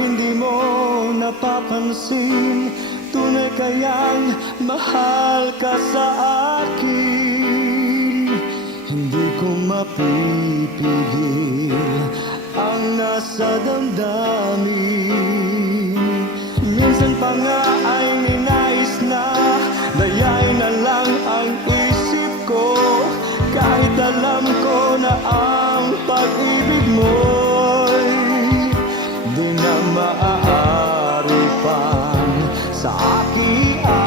hindi mo napapansin, tunay kayang mahal ka sa akin. Hindi ko mapipigil ang nasa damdamin. Minsan pa nga ay ninais na dayain na lang ang isip ko, kahit alam ko na ang pag-ibig mo'y di na maaari pang sa akin.